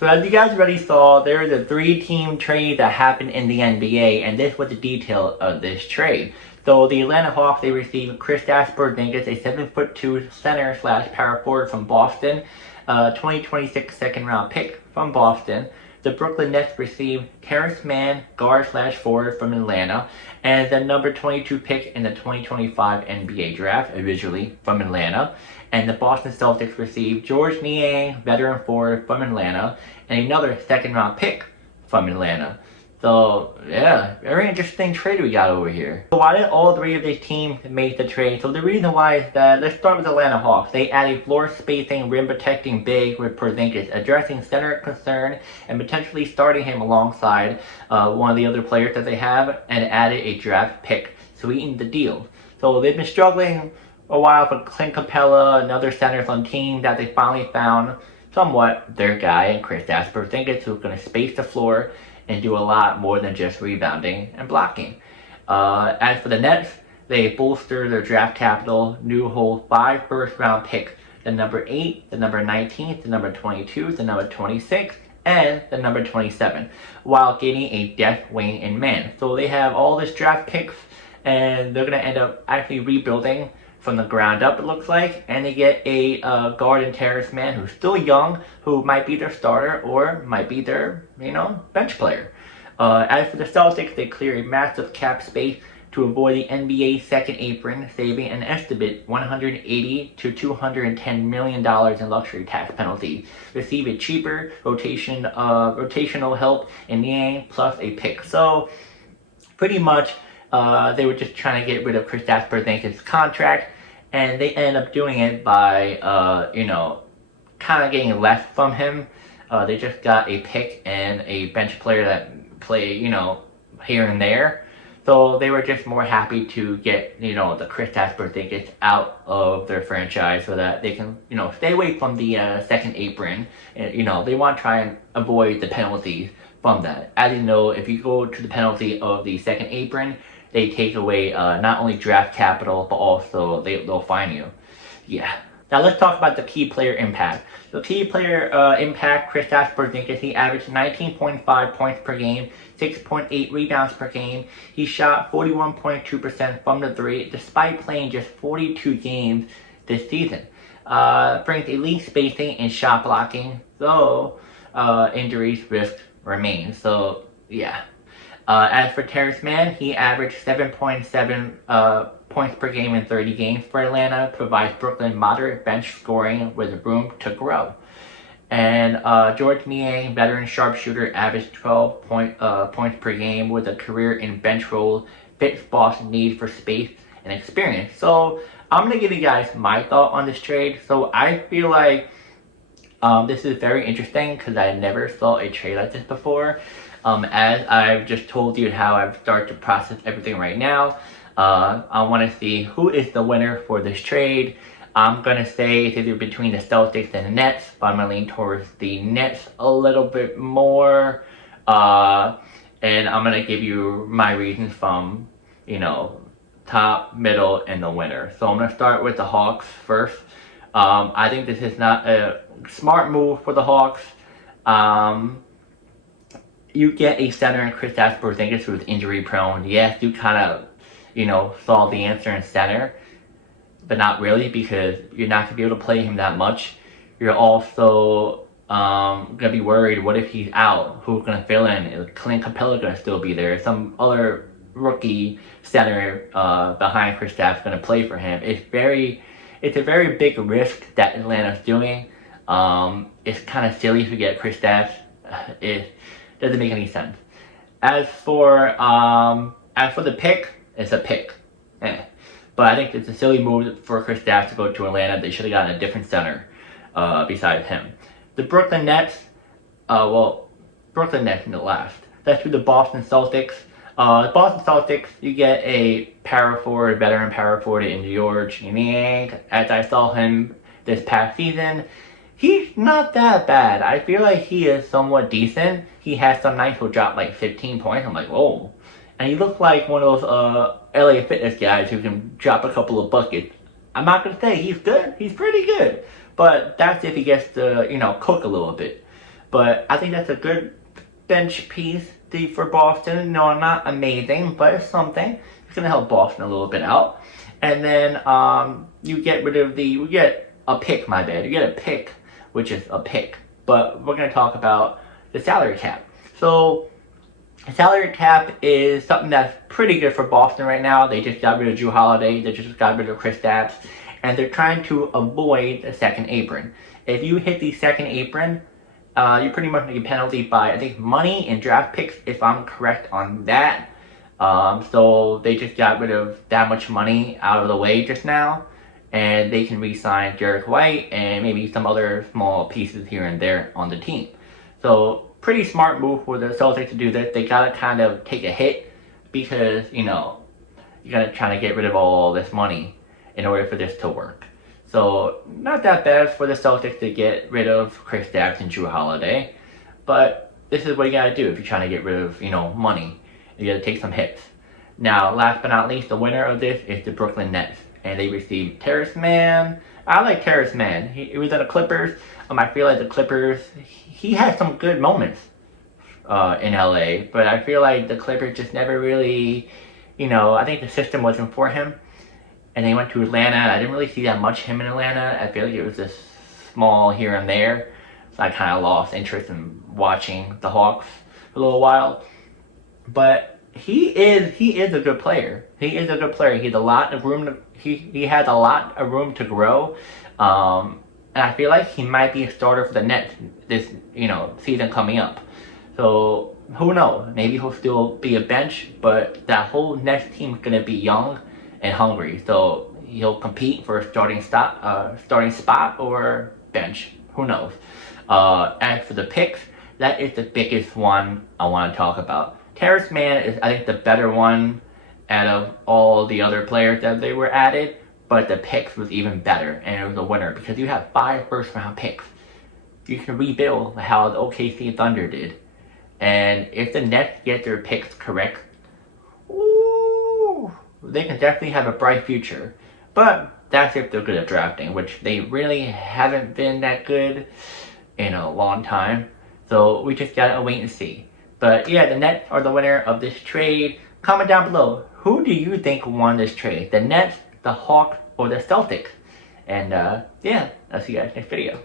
So as you guys already saw, there is a 3-team trade that happened in the NBA, and this was the detail of this trade. So the Atlanta Hawks, they received Kristaps Porziņģis, a 7'2" center / power forward from Boston, 2026 second round pick from Boston. The Brooklyn Nets received Terance Mann, guard / forward from Atlanta, and the number 22 pick in the 2025 NBA draft, originally from Atlanta. And the Boston Celtics received Georges Niang, veteran forward from Atlanta, and another second round pick from Atlanta. So, yeah, very interesting trade we got over here. So why did all 3 of these teams make the trade? So the reason why is that, let's start with the Atlanta Hawks. They added floor spacing, rim protecting big with Porziņģis, addressing center concern and potentially starting him alongside one of the other players that they have, and added a draft pick, sweetened the deal. So they've been struggling a while for Clint Capella and other centers on team that they finally found somewhat their guy in Kristaps Porziņģis, who's going to space the floor and do a lot more than just rebounding and blocking. As for the Nets, they bolstered their draft capital, new hold 5 first-round picks, the number 8, the number 19, the number 22, the number 26, and the number 27, while getting a depth wing in man. So they have all this draft picks, and they're going to end up actually rebuilding from the ground up, it looks like, and they get a guard in Terance Mann, who's still young, who might be their starter or might be their, bench player. As for the Celtics, they clear a massive cap space to avoid the NBA second apron, saving an estimated $180 to $210 million in luxury tax penalties. Receive a cheaper rotational help in Yang plus a pick. So, pretty much, they were just trying to get rid of Kristaps Porziņģis' contract, and they ended up doing it by, kind of getting less from him. They just got a pick and a bench player that play, here and there. So they were just more happy to get, the Kristaps Porziņģis out of their franchise so that they can, stay away from the second apron. And, they want to try and avoid the penalties from that. As you know, if you go to the penalty of the second apron, they take away not only draft capital, but also they'll fine you. Yeah. Now let's talk about the key player impact. The key player impact, Kristaps Porziņģis, he averaged 19.5 points per game, 6.8 rebounds per game. He shot 41.2% from the 3, despite playing just 42 games this season. Brings elite spacing and shot blocking, though injuries risk remain. So, yeah. As for Terance Mann, he averaged 7.7 points per game in 30 games for Atlanta, provides Brooklyn moderate bench scoring with room to grow. And Georges Niang, veteran sharpshooter, averaged 12 points per game with a career in bench role, fits Boston's need for space and experience. So I'm going to give you guys my thought on this trade. So I feel like this is very interesting because I never saw a trade like this before. As I've just told you how I've started to process everything right now, I want to see who is the winner for this trade. I'm going to say it's either between the Celtics and the Nets, but I'm going to lean towards the Nets a little bit more. And I'm going to give you my reasons from, top, middle, and the winner. So I'm going to start with the Hawks first. I think this is not a smart move for the Hawks. You get a center in Kristaps Porziņģis who's injury prone. Yes, you kind of, saw the answer in center, but not really, because you're not going to be able to play him that much. You're also going to be worried, what if he's out? Who's going to fill in? Is Clint Capella going to still be there? Some other rookie center behind Kristaps going to play for him? It's a very big risk that Atlanta's doing. It's kind of silly to get Kristaps. It doesn't make any sense. As for the pick, it's a pick. But I think it's a silly move for Kristaps to go to Atlanta. They should have gotten a different center besides him. The Brooklyn Nets, Brooklyn Nets in the last. That's through the Boston Celtics. The Boston Celtics, you get a veteran power forward in Georges Niang. As I saw him this past season, he's not that bad. I feel like he is somewhat decent. He has some nights he'll drop like 15 points. I'm like, whoa. And he looks like one of those LA Fitness guys who can drop a couple of buckets. I'm not going to say he's good. He's pretty good. But that's if he gets to, cook a little bit. But I think that's a good bench piece for Boston. No, not amazing, but it's something. It's going to help Boston a little bit out. And then you get a pick, my bad. You get a pick, which is a pick. But we're going to talk about the salary cap. So the salary cap is something that's pretty good for Boston right now. They just got rid of Jrue Holiday. They just got rid of Kristaps. And they're trying to avoid the second apron. If you hit the second apron, you pretty much get a penalty by, I think, money and draft picks, if I'm correct on that. So they just got rid of that much money out of the way just now. And they can re-sign Derek White and maybe some other small pieces here and there on the team. So pretty smart move for the Celtics to do this. They gotta kind of take a hit because, you know, you gotta try to get rid of all this money in order for this to work. So not that bad for the Celtics to get rid of Kristaps and Jrue Holiday, but this is what you gotta do if you're trying to get rid of, you know, money. You gotta take some hits. Now, last but not least, the winner of this is the Brooklyn Nets, and they received Terance Mann. I like Terance Mann. He was at the Clippers. I feel like the Clippers, he had some good moments in LA, but I feel like the Clippers just never really, you know, I think the system wasn't for him. And they went to Atlanta. I didn't really see that much him in Atlanta. I feel like it was just small here and there. So I kind of lost interest in watching the Hawks for a little while. But he is a good player. He is a good player. He has a lot of room he has a lot of room to grow. And I feel like he might be a starter for the Nets this, you know, season coming up. So who knows? Maybe he'll still be a bench, but that whole Nets team is gonna be young and hungry, so he'll compete for a starting spot or bench. Who knows? As for the picks, that is the biggest one I want to talk about. Terance Mann is, I think, the better one out of all the other players that they were added, but the picks was even better, and it was a winner because you have 5 first-round picks. You can rebuild how the OKC Thunder did, and if the Nets get their picks correct, they can definitely have a bright future. But that's if they're good at drafting, which they really haven't been that good in a long time. So we just gotta wait and see. But yeah, the Nets are the winner of this trade. Comment down below, who do you think won this trade? The Nets, the Hawks, or the Celtics? And yeah, I'll see you guys next video.